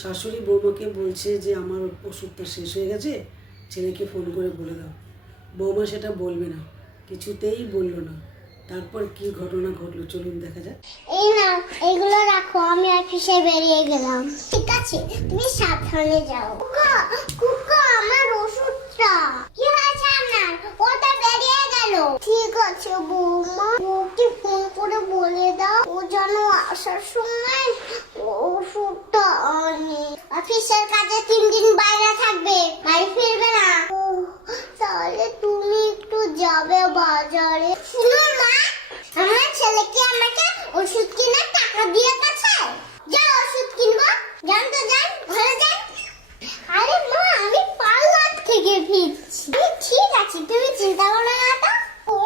শাশুড়ি বৌমাকে বলছে যে আমার ওষুধটা শেষ হয়ে গেছে, ছেলেকে ফোন করে বলে দাও। বৌমা সেটা বলবে না, কিছুতেই বললো না। তারপর কি ঘটনা ঘটলো চলুন দেখা যাক। এই না, এগুলো রাখো, আমি অফিসে বেরিয়ে গেলাম। ঠিক আছে, তুমি সাবধানে যাও। কুকা আমার ওষুধটা কি হয়েছে আপনার? ওটা বেরিয়ে গেল। ঠিক আছে বৌমা, ওকে ফোন করে বলে দাও ও যেন আসার সময় ওষুধটা আনে। অফিসের কাজে 3 দিন বাইরে থাকবে, বাড়ি ফিরবে না। তাহলে তুমি একটু যাবে বাজারে। শুনো মা, আমার ছেলেকে আমাকে ওষুধ কিনে টাকা দিয়ে গেছে। যাও ওষুধ কিনবো, যান তো যান, ঘরে যান। আরে মা, আমি পার্লার থেকে ফিরছি। ঠিক আছে, তুমি চিন্তা করো না তো। ও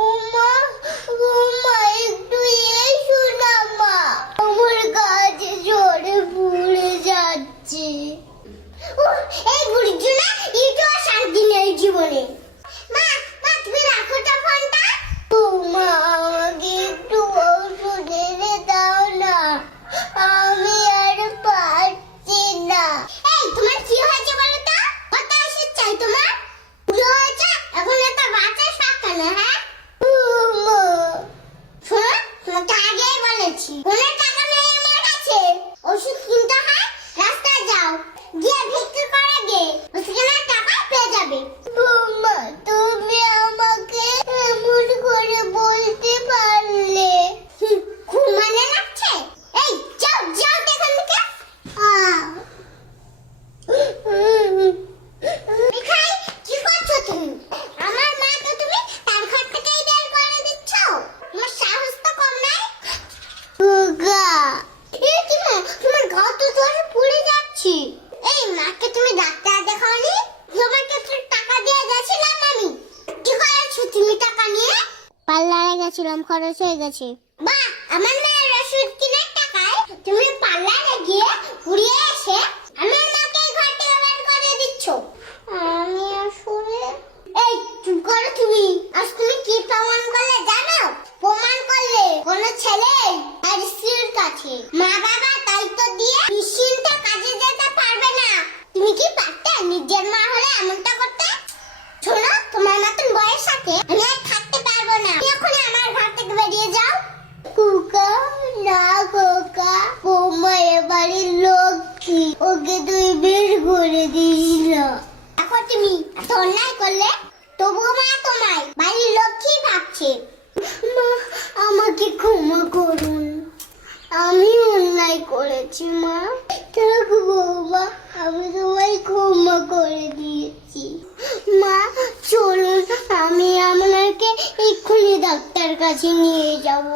মা একটু এসো না মা, আমার কাছে জ্বরে পুড়ে যাচ্ছে। এই বুড়ির জন্য একটু শান্তি নেই জীবনে। মা তুমি রাখো তো ফোনটা। ও মা, আমাকে একটু ওষুধ এনে দাও না, আমি আর পারছি না। এই তোমার কি হয়েছে বলো তো? কত ওষুধ চাই তোমার? পুরো হয়েছে, এখন একটা বাচ্চা সাথে না। হ্যাঁ মা, শোনো, তোমাকে আগেই বলেছি কোনো টাকা নেই আমার কাছে। ওষুধ কিনতে হয়, রাস্তায় যাও, গিয়ে ভিক্ষা করে গে, ওষুধের টাকা পেয়ে যাবে। মা তুমি আমাকে এমন করে বলতে পারলে? খুব মানে লাগছে। এই যাও যাও এখান থেকে। মিঠাই, কি করছো তুমি? আমার মাকে তুমি তার ঘর থেকেই বের করে দিচ্ছ। তোমার সাহস তো কম নাই। তোমার গা তো জ্বরে পুড়ে যাচ্ছে। এই মাকে তুমি ডাক্তার দেখাওনি? তোমাকে তো টাকা দিয়ে গেছিলাম আমি। কি করেছো তুমি টাকা নিয়ে? পার্লারে গেছিলাম, খরচ হয়ে গেছে। বাহ, আমার মেয়ের ওষুধ কিনার টাকায় তুমি পার্লারে গিয়ে ঘুরিয়ে এসে আমার মাকে ঘর থেকে বের করে দিচ্ছ। আমি আসলে এই চুপ করো তুমি। আজ তুমি কি প্রমাণ করলে জানো? প্রমাণ করলে কোন ছেলে আর স্ত্রীর কাছে মা বাবা দায়িত্ব দিয়ে নিশ্চিন্তে কাজে যেতে পারবে না। তুমি কি পারতে নিজের মা হলে এমনটা করতে? শোনো, তোমার মতন বয়স সাথে আমি আর থাকতে পারবো না। তুমি এখন আমার ঘর থেকে বেরিয়ে যাও। কুকা না কোকা, বৌমা এবারের লক্ষ্মী, ওকে তুই বের করে দিস না। এখন তুমি এত অন্যায় করলে তবুও মা তোমায় বাড়ির লক্ষ্মী ভাবছে। মা আমাকে ক্ষমা করুন, আমি অন্যায় করেছি মা। থাক বৌমা, আমি তোমায় ক্ষমা করে দিয়েছি। মা চলুন, আমি আপনাকে এক্ষুনি ডাক্তার কাছে নিয়ে যাব।